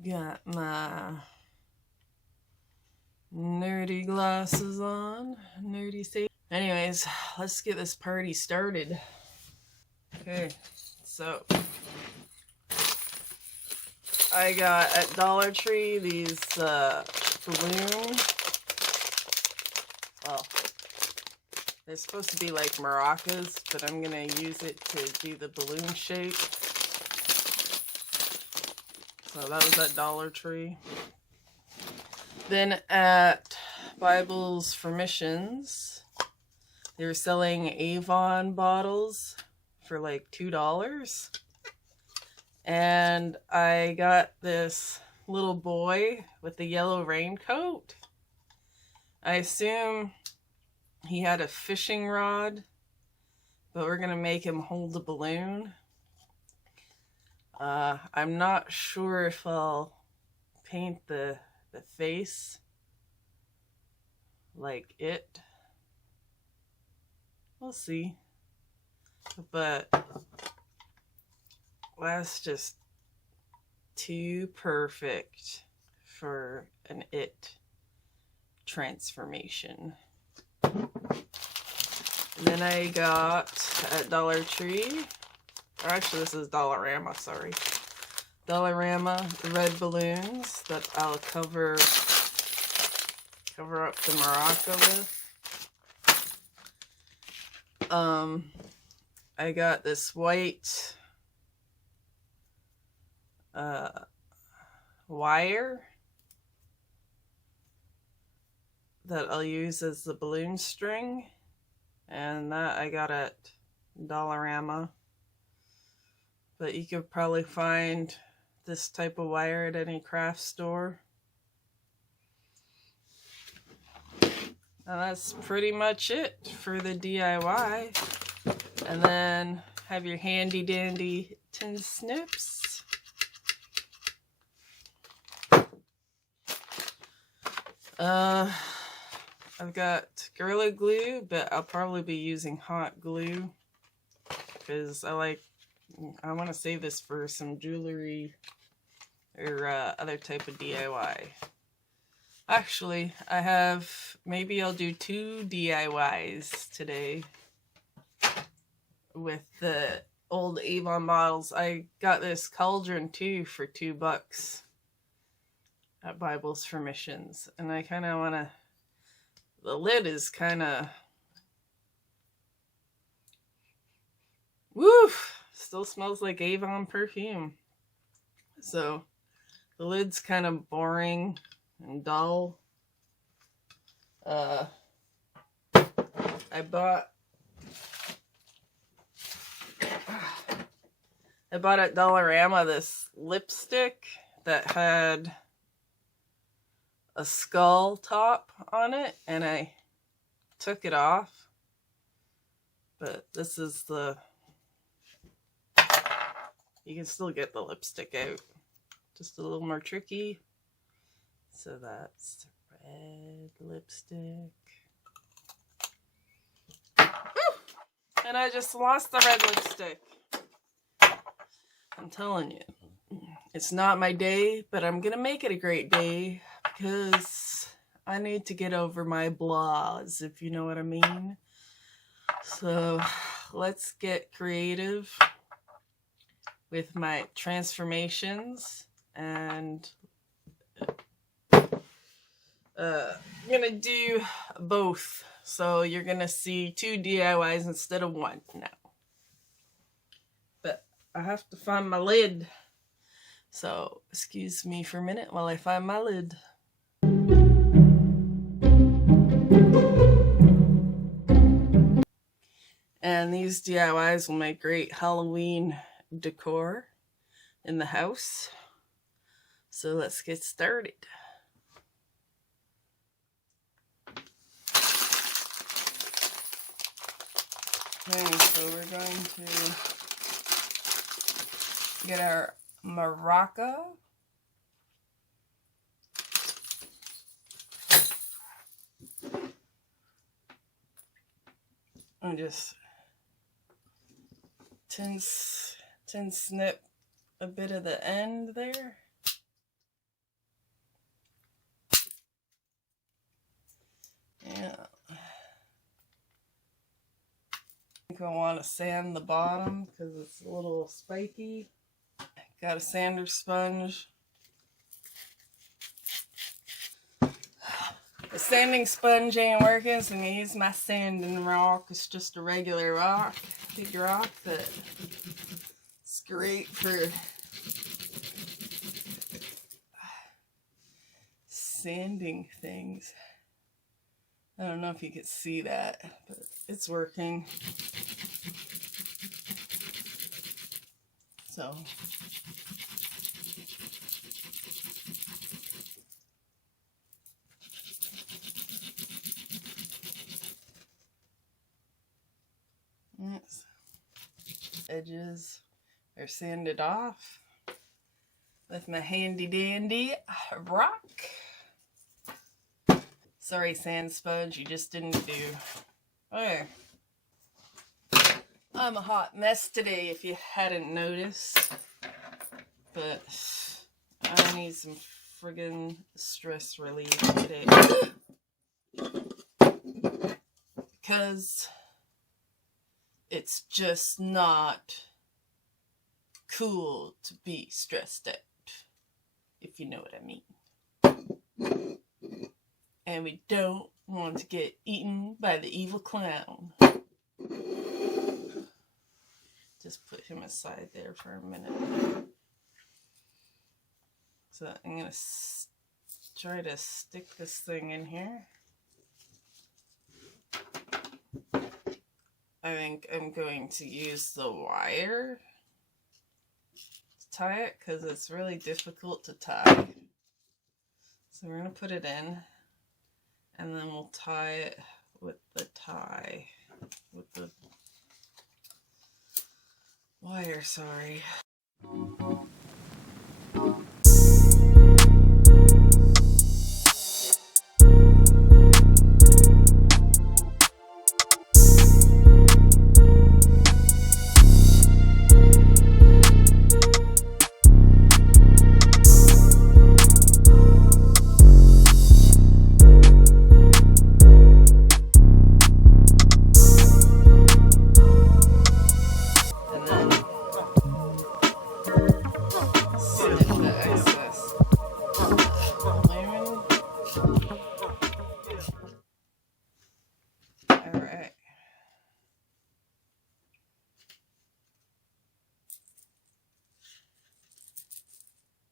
Got my nerdy glasses on. Nerdy safe. Anyways, let's get this party started. Okay, so I got at Dollar Tree these balloon. Well, they're supposed to be like maracas, but I'm gonna use it to do the balloon shape. So that was at Dollar Tree. Then at Bibles for Missions, they were selling Avon bottles for like $2. And I got this little boy with the yellow raincoat. I assume he had a fishing rod, but we're gonna make him hold the balloon. I'm not sure if I'll paint the face like it. We'll see. But that's just too perfect for an it transformation. And then I got at Dollar Tree, or actually this is Dollarama, sorry. Dollarama red balloons that I'll cover up the maraca with. I got this white wire that I'll use as the balloon string, and that I got at Dollarama. But you could probably find this type of wire at any craft store. And that's pretty much it for the DIY. And then have your handy dandy tin snips. I've got Gorilla Glue, but I'll probably be using hot glue because I want to save this for some jewelry or other type of DIY. Actually, maybe I'll do 2 DIYs today with the old Avon bottles. I got this cauldron too for $2 at Bibles for Missions, and I kind of want to, the lid is kind of, woof, still smells like Avon perfume. So the lid's kind of boring and dull. I bought at Dollarama this lipstick that had a skull top on it, and I took it off. But this is you can still get the lipstick out. Just a little more tricky. So that's red lipstick. Woo! And I just lost the red lipstick. I'm telling you, it's not my day, but I'm gonna make it a great day because I need to get over my blahs, if you know what I mean. So let's get creative with my transformations, and I'm gonna do both. So you're gonna see 2 DIYs instead of 1 now. But I have to find my lid. So excuse me for a minute while I find my lid. And these DIYs will make great Halloween decor in the house. So let's get started. Okay, so we're going to get our maraca. And just tin snip a bit of the end there. think I want to sand the bottom because it's a little spiky. Got a sander sponge. The sanding sponge ain't working, so I'm going to use my sanding rock. It's just a regular rock, big rock, that it's great for sanding things. I don't know if you could see that, but it's working. So yes. Edges are sanded off with my handy dandy rock. Sorry, sand sponge, you just didn't do. Okay. I'm a hot mess today if you hadn't noticed, but I need some friggin' stress relief today because it's just not cool to be stressed out, if you know what I mean. And we don't want to get eaten by the evil clown. Just put him aside there for a minute. So I'm going to try to stick this thing in here. I think I'm going to use the wire to tie it because it's really difficult to tie. So we're going to put it in and then we'll tie it with the tie, with the wire, sorry.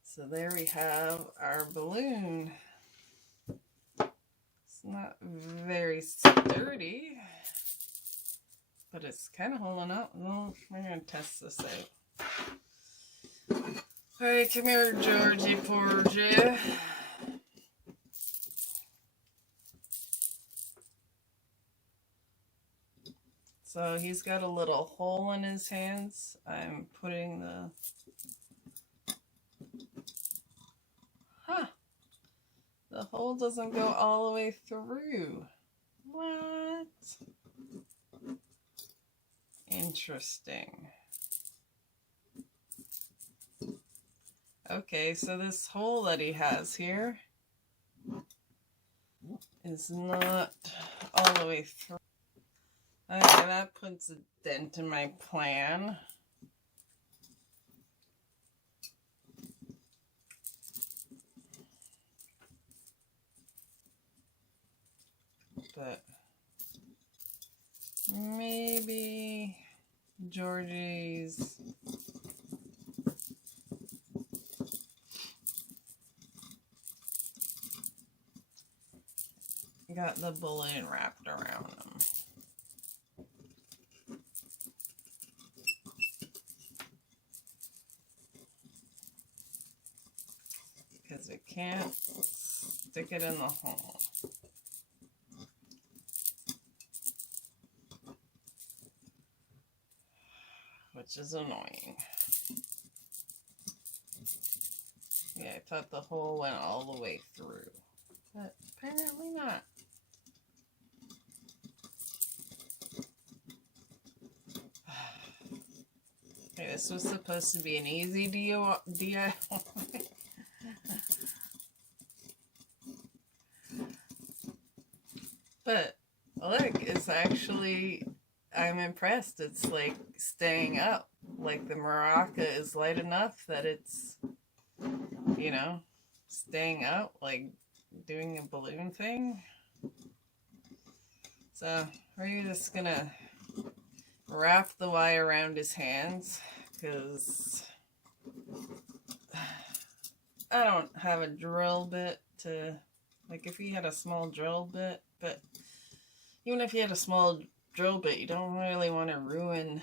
So there we have our balloon. It's not very sturdy, but it's kind of holding up. Well, we're going to test this out. Alright, come here, Georgie Porgy. So he's got a little hole in his hands. I'm putting the... The hole doesn't go all the way through. What? Interesting. Okay, so this hole that he has here is not all the way through. Okay, that puts a dent in my plan. But maybe Georgie's got the balloon wrapped around him. Because we can't stick it in the hole. Which is annoying. Yeah, I thought the hole went all the way through, but apparently not. Okay, this was supposed to be an easy DIY. But look, it's actually I'm impressed. It's like staying up. Like the maraca is light enough that it's, you know, staying up, like doing a balloon thing. So we're just gonna wrap the wire around his hands because I don't have a drill bit to, like if he had a small drill bit, but even if you had a small drill bit, you don't really want to ruin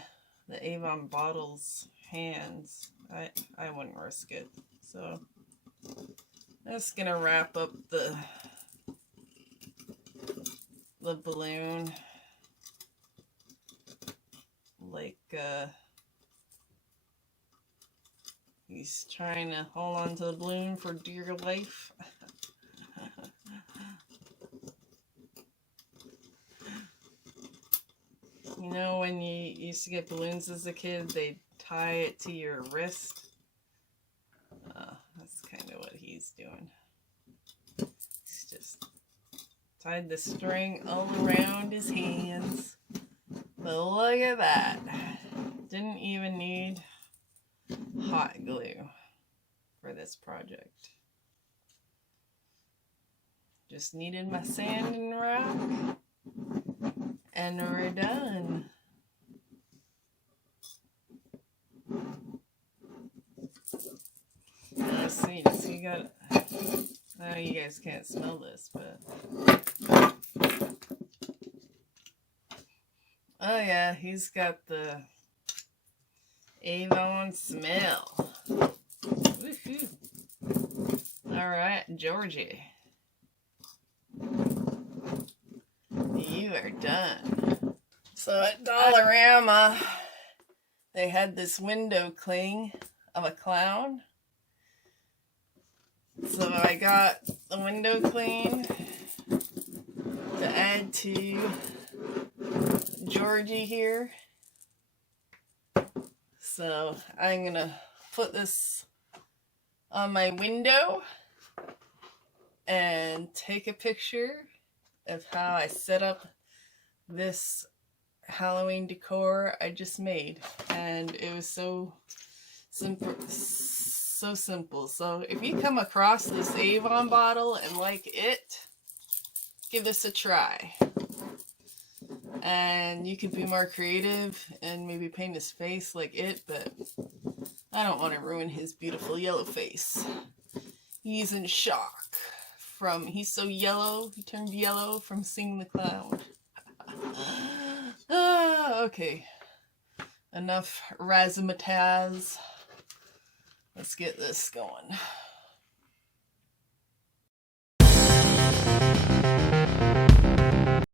the Avon bottle's hands. I wouldn't risk it. So I'm just gonna wrap up the balloon like he's trying to hold on to the balloon for dear life. You know, when you used to get balloons as a kid, they'd tie it to your wrist. That's kind of what he's doing. He's just tied the string all around his hands. But look at that. Didn't even need hot glue for this project. Just needed my sand and rock. And we're done. Let's see, so you got, oh, you guys can't smell this, but, oh yeah, he's got the Avon smell. Woohoo. Alright, Georgie. You are done. So at Dollarama, they had this window cling of a clown. So I got the window cling to add to Georgie here. So I'm gonna put this on my window and take a picture of how I set up this Halloween decor I just made. And it was so simple. So simple. So if you come across this Avon bottle and like it, give this a try. And you could be more creative and maybe paint his face like it, but I don't want to ruin his beautiful yellow face. He's in shock from, he's so yellow, he turned yellow from seeing the clown. Okay, enough razzmatazz. Let's get this going.